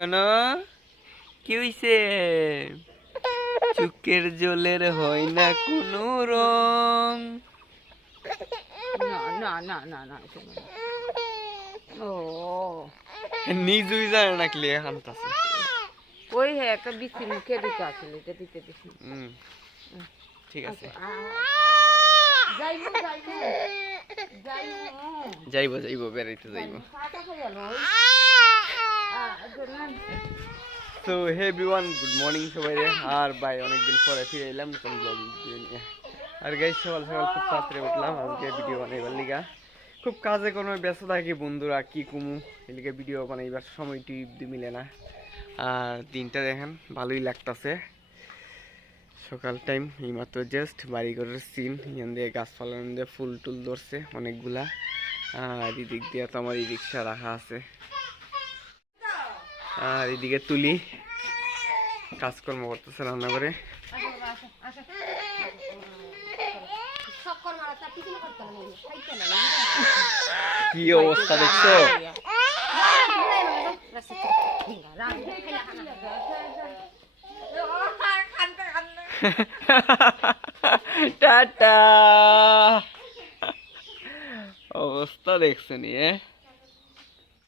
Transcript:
কেন কি হইছে? চুকের জলের হয় না কোনো রং। নিজুই জানে না কি হামতাছে। ওই হ্যাঁ একটা বিচি মুখে দিতে আসলে এটা দিতে দিছি। ঠিক আছে, যাইবো যাইবো যাইবো বেড়াইতে যাইবো। তো হে এভরিওয়ান, গুড মর্নিং সবাই। আর ভাই অনেকদিন পরে ফিরে এলাম নতুন ব্লগ নিয়ে। আর গাইস সকাল সকাল খুব তাড়াতাড়ি উঠলাম আজকে ভিডিও বানাইবার লিগা। খুব কাজে কোনো ব্যস্ত থাকি বন্ধুরা, কি কমু এদিকে ভিডিও বানাইবার সময়টি মিলে না। আর দিনটা দেখেন ভালোই লাগতেছে। সকাল টাইম এইমাত্র জাস্ট বাড়ি ঘরের সিন, এখান দিয়ে গাছপালার মধ্যে ফুল টুল ধরছে অনেকগুলা। আর এদিক দিয়ে তো আমার ই রিক্সা রাখা আছে। আর এদিকে তুলি কাজকর্ম করতেছে রান্না করে। কি অবস্থা দেখছো? টাটা। অবস্থা দেখছো নিয়ে।